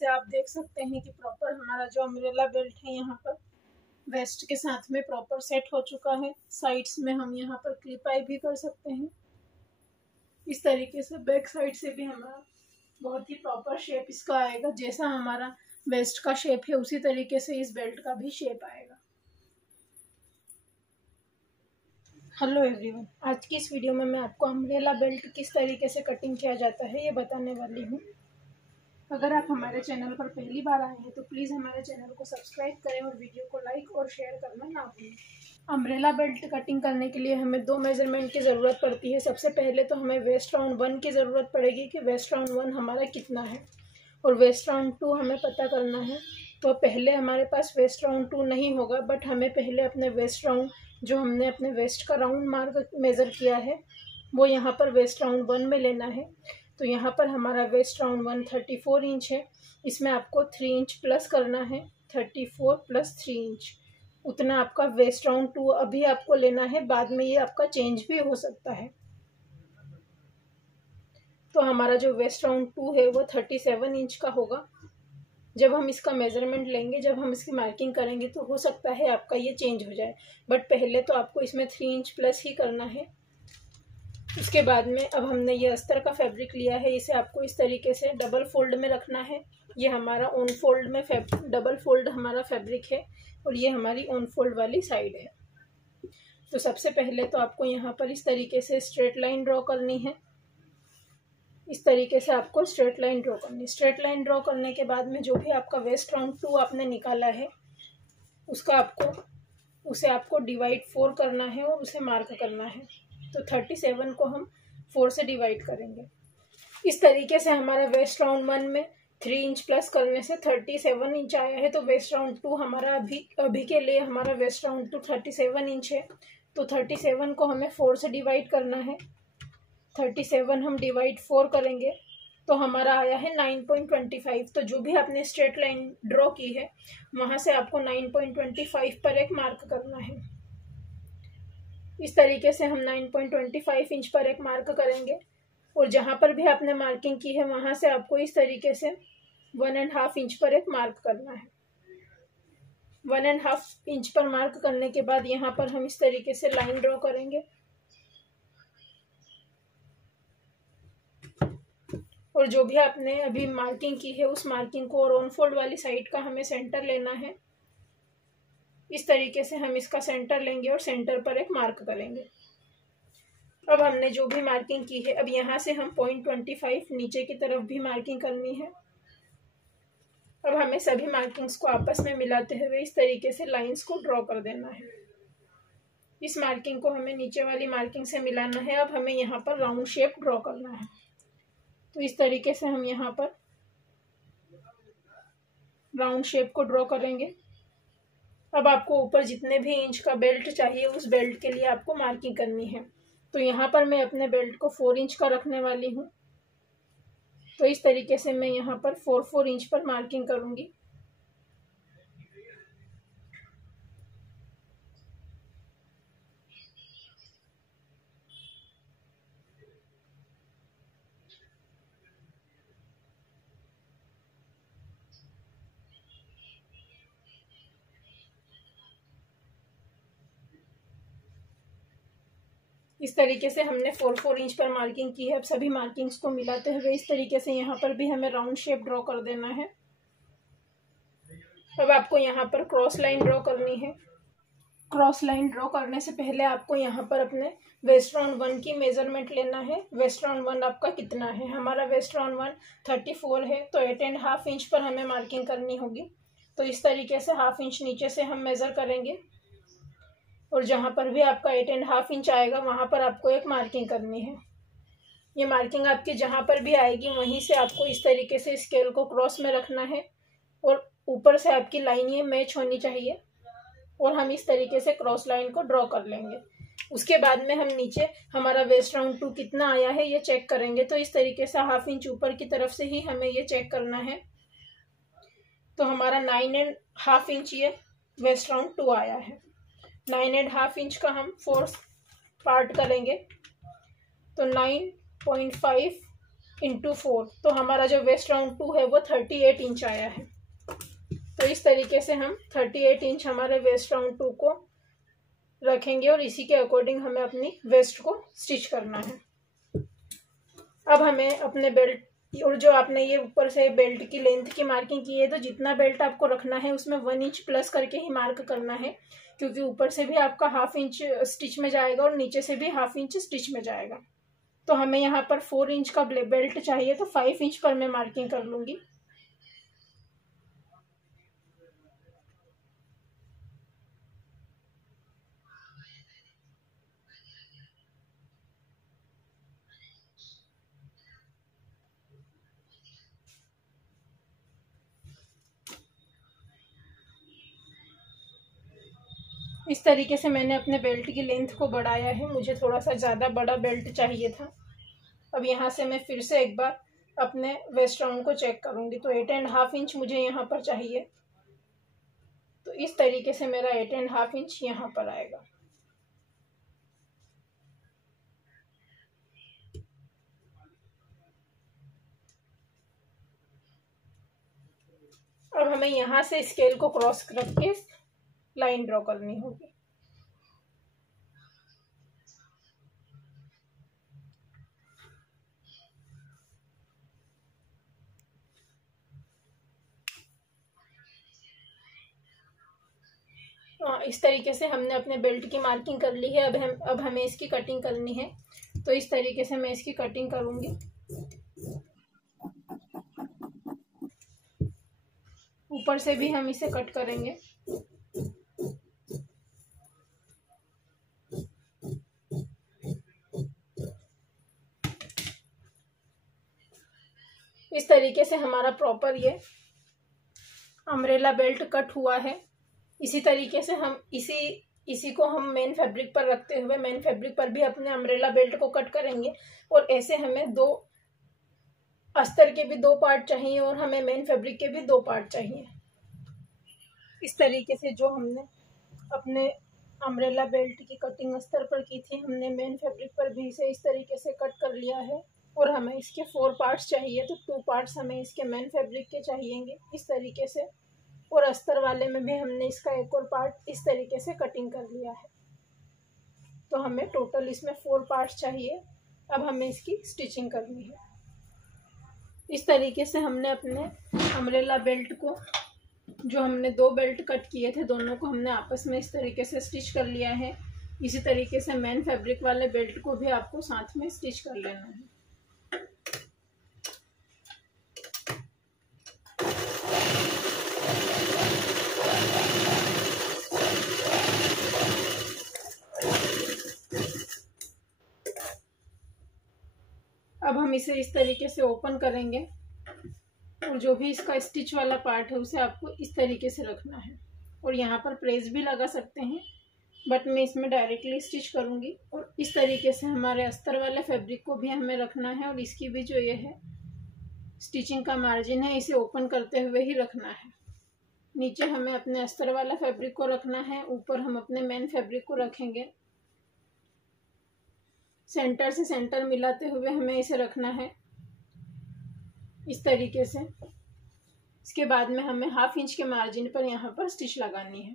से आप देख सकते हैं कि प्रॉपर हमारा जो अम्ब्रेला बेल्ट है यहाँ पर वेस्ट के साथ में प्रॉपर सेट हो चुका है। साइड्स में हम यहाँ पर क्लिप आई भी कर सकते हैं। इस तरीके से बैक साइड से भी हमारा बहुत ही प्रॉपर शेप इसका आएगा। जैसा हमारा वेस्ट का शेप है उसी तरीके से इस बेल्ट का भी शेप आएगा। हेलो एवरीवन, आज की इस वीडियो में मैं आपको अम्ब्रेला बेल्ट किस तरीके से कटिंग किया जाता है ये बताने वाली हूँ। अगर आप हमारे चैनल पर पहली बार आए हैं तो प्लीज़ हमारे चैनल को सब्सक्राइब करें और वीडियो को लाइक और शेयर करना ना भूलें। अम्ब्रेला बेल्ट कटिंग करने के लिए हमें 2 मेजरमेंट की ज़रूरत पड़ती है। सबसे पहले तो हमें वेस्ट राउंड 1 की ज़रूरत पड़ेगी कि वेस्ट राउंड 1 हमारा कितना है, और वेस्ट राउंड 2 हमें पता करना है। तो पहले हमारे पास वेस्ट राउंड 2 नहीं होगा, बट हमें पहले अपने वेस्ट राउंड जो हमने अपने वेस्ट का राउंड मार्क मेज़र किया है वो यहाँ पर वेस्ट राउंड 1 में लेना है। तो यहाँ पर हमारा वेस्ट राउंड 1 34 इंच है। इसमें आपको 3 इंच प्लस करना है। 34 प्लस 3 इंच उतना आपका वेस्ट राउंड 2 अभी आपको लेना है। बाद में ये आपका चेंज भी हो सकता है। तो हमारा जो वेस्ट राउंड 2 है वो 37 इंच का होगा। जब हम इसका मेजरमेंट लेंगे, जब हम इसकी मार्किंग करेंगे तो हो सकता है आपका ये चेंज हो जाए, बट पहले तो आपको इसमें 3 इंच प्लस ही करना है। उसके बाद में अब हमने ये अस्तर का फैब्रिक लिया है, इसे आपको इस तरीके से डबल फोल्ड में रखना है। ये हमारा ऑन फोल्ड में डबल फोल्ड हमारा फैब्रिक है और ये हमारी ऑन फोल्ड वाली साइड है। तो सबसे पहले तो आपको यहाँ पर इस तरीके से स्ट्रेट लाइन ड्रॉ करनी है। इस तरीके से आपको स्ट्रेट लाइन ड्रॉ करनी है। स्ट्रेट लाइन ड्रॉ करने के बाद में जो भी आपका वेस्ट राउंड 2 आपने निकाला है उसे आपको डिवाइड 4 करना है और उसे मार्क करना है। तो 37 को हम 4 से डिवाइड करेंगे। इस तरीके से हमारा वेस्ट राउंड 1 में 3 इंच प्लस करने से 37 इंच आया है। तो वेस्ट राउंड 2 हमारा अभी के लिए हमारा वेस्ट राउंड 2 37 इंच है। तो 37 को हमें 4 से डिवाइड करना है। 37 हम डिवाइड 4 करेंगे तो हमारा आया है 9.25। तो जो भी आपने स्ट्रेट लाइन ड्रॉ की है वहाँ से आपको 9.25 पर एक मार्क करना है। इस तरीके से हम 9.25 इंच पर एक मार्क करेंगे और जहाँ पर भी आपने मार्किंग की है वहाँ से आपको इस तरीके से 1.5 इंच पर एक मार्क करना है। 1.5 इंच पर मार्क करने के बाद यहाँ पर हम इस तरीके से लाइन ड्रॉ करेंगे और जो भी आपने अभी मार्किंग की है उस मार्किंग को और ऑन फोल्ड वाली साइड का हमें सेंटर लेना है। इस तरीके से हम इसका सेंटर लेंगे और सेंटर पर एक मार्क करेंगे। अब हमने जो भी मार्किंग की है, अब यहाँ से हम 0.25 नीचे की तरफ भी मार्किंग करनी है। अब हमें सभी मार्किंग्स को आपस में मिलाते हुए इस तरीके से लाइंस को ड्रॉ कर देना है। इस मार्किंग को हमें नीचे वाली मार्किंग से मिलाना है। अब हमें यहाँ पर राउंड शेप ड्रॉ करना है। तो इस तरीके से हम यहाँ पर राउंड शेप को ड्रॉ करेंगे। अब आपको ऊपर जितने भी इंच का बेल्ट चाहिए उस बेल्ट के लिए आपको मार्किंग करनी है। तो यहाँ पर मैं अपने बेल्ट को 4 इंच का रखने वाली हूँ। तो इस तरीके से मैं यहाँ पर 4 इंच पर मार्किंग करूँगी। इस तरीके से हमने 4 इंच पर मार्किंग की है। अब सभी मार्किंग्स को मिलाते हुए इस तरीके से यहाँ पर भी हमें राउंड शेप ड्रॉ कर देना है। अब आपको यहाँ पर क्रॉस लाइन ड्रॉ करनी है। क्रॉस लाइन ड्रॉ करने से पहले आपको यहाँ पर अपने वेस्ट राउंड 1 की मेजरमेंट लेना है। वेस्ट राउंड 1 आपका कितना है? हमारा वेस्ट राउंड 1 34 है। तो 8.5 इंच पर हमें मार्किंग करनी होगी। तो इस तरीके से 1/2 इंच नीचे से हम मेज़र करेंगे और जहाँ पर भी आपका 8.5 इंच आएगा वहाँ पर आपको एक मार्किंग करनी है। ये मार्किंग आपकी जहाँ पर भी आएगी वहीं से आपको इस तरीके से स्केल को क्रॉस में रखना है और ऊपर से आपकी लाइन ये मैच होनी चाहिए और हम इस तरीके से क्रॉस लाइन को ड्रॉ कर लेंगे। उसके बाद में हम नीचे हमारा वेस्ट राउंड 2 कितना आया है ये चेक करेंगे। तो इस तरीके से 1/2 इंच ऊपर की तरफ से ही हमें ये चेक करना है। तो हमारा 9.5 इंच ये वेस्ट राउंड 2 आया है। 9.5 इंच का हम 4 पार्ट करेंगे। तो 9.5 इंटू 4, तो हमारा जो वेस्ट राउंड 2 है वो 38 इंच आया है। तो इस तरीके से हम 38 इंच हमारे वेस्ट राउंड 2 को रखेंगे और इसी के अकॉर्डिंग हमें अपनी वेस्ट को स्टिच करना है। अब हमें अपने बेल्ट और जो आपने ये ऊपर से बेल्ट की लेंथ की मार्किंग की है, तो जितना बेल्ट आपको रखना है उसमें 1 इंच प्लस करके ही मार्क करना है, क्योंकि ऊपर से भी आपका 1/2 इंच स्टिच में जाएगा और नीचे से भी 1/2 इंच स्टिच में जाएगा। तो हमें यहाँ पर 4 इंच का बेल्ट चाहिए, तो 5 इंच पर मैं मार्किंग कर लूँगी। इस तरीके से मैंने अपने बेल्ट की लेंथ को बढ़ाया है, मुझे थोड़ा सा ज़्यादा बड़ा बेल्ट चाहिए था। अब यहाँ से मैं फिर से एक बार अपने वेस्ट राउंड को चेक करूँगी, तो 8.5 इंच मुझे यहाँ पर चाहिए। तो इस तरीके से मेरा 8.5 इंच यहाँ पर आएगा। अब हमें यहाँ से स्केल को क्रॉस करके लाइन ड्रॉ करनी होगी। इस तरीके से हमने अपने बेल्ट की मार्किंग कर ली है। अब हमें इसकी कटिंग करनी है, तो इस तरीके से मैं इसकी कटिंग करूँगी। ऊपर से भी हम इसे कट करेंगे। इस तरीके से हमारा प्रॉपर ये अम्ब्रेला बेल्ट कट हुआ है। इसी तरीके से हम इसी को हम मेन फैब्रिक पर रखते हुए मेन फैब्रिक पर भी अपने अम्ब्रेला बेल्ट को कट करेंगे। और ऐसे हमें दो अस्तर के भी 2 पार्ट चाहिए और हमें मेन फैब्रिक के भी 2 पार्ट चाहिए। इस तरीके से जो हमने अपने अम्ब्रेला बेल्ट की कटिंग अस्तर पर की थी, हमने मेन फैब्रिक पर भी इसे इस तरीके से कट कर लिया है। और हमें इसके 4 पार्ट्स चाहिए, तो 2 पार्ट्स हमें इसके मेन फैब्रिक के चाहिएंगे इस तरीके से। और अस्तर वाले में भी हमने इसका एक और पार्ट इस तरीके से कटिंग कर लिया है। तो हमें टोटल इसमें 4 पार्ट्स चाहिए। अब हमें इसकी स्टिचिंग करनी है। इस तरीके से हमने अपने अम्ब्रेला बेल्ट को, जो हमने 2 बेल्ट कट किए थे, दोनों को हमने आपस में इस तरीके से स्टिच कर लिया है। इसी तरीके से मेन फैब्रिक वाले बेल्ट को भी आपको साथ में स्टिच कर लेना है। अब हम इसे इस तरीके से ओपन करेंगे और जो भी इसका स्टिच वाला पार्ट है उसे आपको इस तरीके से रखना है। और यहाँ पर प्रेस भी लगा सकते हैं, बट मैं इसमें डायरेक्टली स्टिच करूँगी। और इस तरीके से हमारे अस्तर वाले फैब्रिक को भी हमें रखना है और इसकी भी जो ये है स्टिचिंग का मार्जिन है, इसे ओपन करते हुए ही रखना है। नीचे हमें अपने अस्तर वाला फैब्रिक को रखना है, ऊपर हम अपने मेन फैब्रिक को रखेंगे। सेंटर से सेंटर मिलाते हुए हमें इसे रखना है इस तरीके से। इसके बाद में हमें 1/2 इंच के मार्जिन पर यहाँ पर स्टिच लगानी है।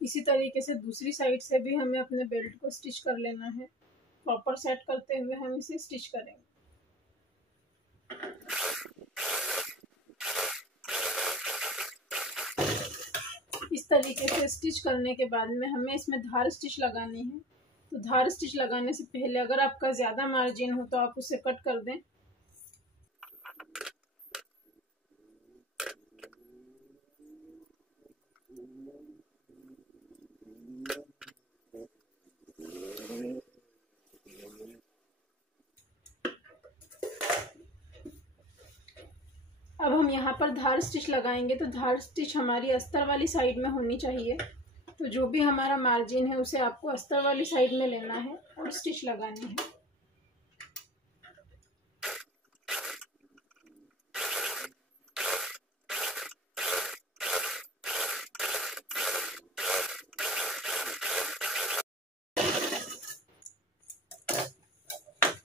इसी तरीके से दूसरी साइड से भी हमें अपने बेल्ट को स्टिच कर लेना है। प्रॉपर सेट करते हुए हम इसे स्टिच करेंगे। इस तरीके से स्टिच करने के बाद में हमें इसमें धार स्टिच लगानी है। तो धार स्टिच लगाने से पहले अगर आपका ज़्यादा मार्जिन हो तो आप उसे कट कर दें। अब हम यहाँ पर धार स्टिच लगाएंगे, तो धार स्टिच हमारी अस्तर वाली साइड में होनी चाहिए। तो जो भी हमारा मार्जिन है उसे आपको अस्तर वाली साइड में लेना है और स्टिच लगानी है।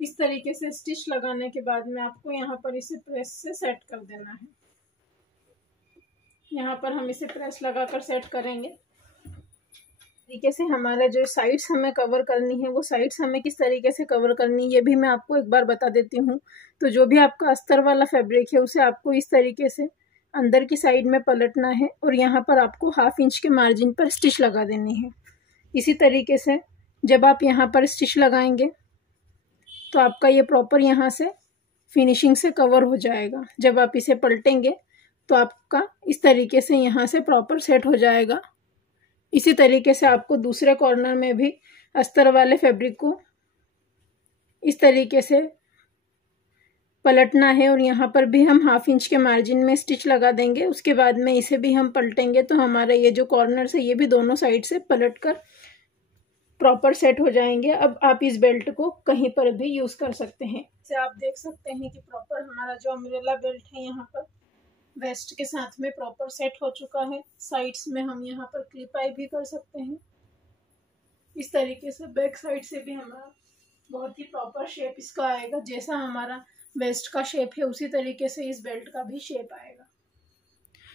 इस तरीके से स्टिच लगाने के बाद में आपको यहाँ पर इसे प्रेस से सेट कर देना है। यहाँ पर हम इसे प्रेस लगाकर सेट करेंगे। तरीके से हमारा जो साइड्स हमें कवर करनी है वो साइड्स हमें किस तरीके से कवर करनी है ये भी मैं आपको एक बार बता देती हूँ। तो जो भी आपका अस्तर वाला फैब्रिक है उसे आपको इस तरीके से अंदर की साइड में पलटना है और यहाँ पर आपको 1/2 इंच के मार्जिन पर स्टिच लगा देनी है। इसी तरीके से जब आप यहाँ पर स्टिच लगाएंगे तो आपका ये प्रॉपर यहाँ से फिनिशिंग से कवर हो जाएगा। जब आप इसे पलटेंगे तो आपका इस तरीके से यहाँ से प्रॉपर सेट हो जाएगा। इसी तरीके से आपको दूसरे कॉर्नर में भी अस्तर वाले फैब्रिक को इस तरीके से पलटना है और यहाँ पर भी हम 1/2 इंच के मार्जिन में स्टिच लगा देंगे। उसके बाद में इसे भी हम पलटेंगे तो हमारा ये जो कॉर्नर से ये भी दोनों साइड से पलट कर प्रॉपर सेट हो जाएंगे। अब आप इस बेल्ट को कहीं पर भी यूज कर सकते हैं। इसे आप देख सकते हैं कि प्रॉपर हमारा जो अम्ब्रेला बेल्ट है यहाँ पर वेस्ट के साथ में प्रॉपर सेट हो चुका है। साइड्स में हम यहाँ पर क्लिप आई भी कर सकते हैं। इस तरीके से बैक साइड से भी हमारा बहुत ही प्रॉपर शेप इसका आएगा। जैसा हमारा वेस्ट का शेप है उसी तरीके से इस बेल्ट का भी शेप आएगा।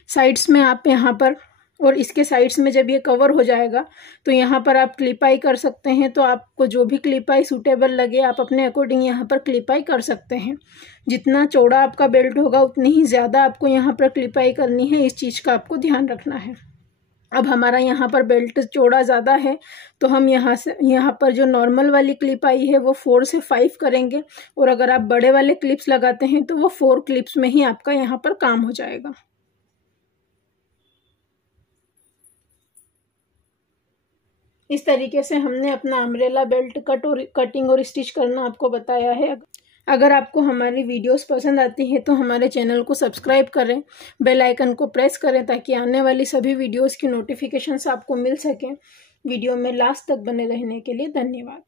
साइड्स में आप यहाँ पर और इसके साइड्स में जब ये कवर हो जाएगा तो यहाँ पर आप क्लिप आई कर सकते हैं। तो आपको जो भी क्लिप आई सूटेबल लगे आप अपने अकॉर्डिंग यहाँ पर क्लिप आई कर सकते हैं। जितना चौड़ा आपका बेल्ट होगा उतनी ही ज़्यादा आपको यहाँ पर क्लिप आई करनी है। इस चीज़ का आपको ध्यान रखना है। अब हमारा यहाँ पर बेल्ट चौड़ा ज़्यादा है तो हम यहाँ पर जो नॉर्मल वाली क्लिप आई है वो 4 से 5 करेंगे और अगर आप बड़े वाले क्लिप्स लगाते हैं तो वो 4 क्लिप्स में ही आपका यहाँ पर काम हो जाएगा। इस तरीके से हमने अपना अम्ब्रेला बेल्ट कटिंग और स्टिच करना आपको बताया है। अगर आपको हमारी वीडियोस पसंद आती है तो हमारे चैनल को सब्सक्राइब करें, बेल आइकन को प्रेस करें ताकि आने वाली सभी वीडियोस की नोटिफिकेशंस आपको मिल सकें। वीडियो में लास्ट तक बने रहने के लिए धन्यवाद।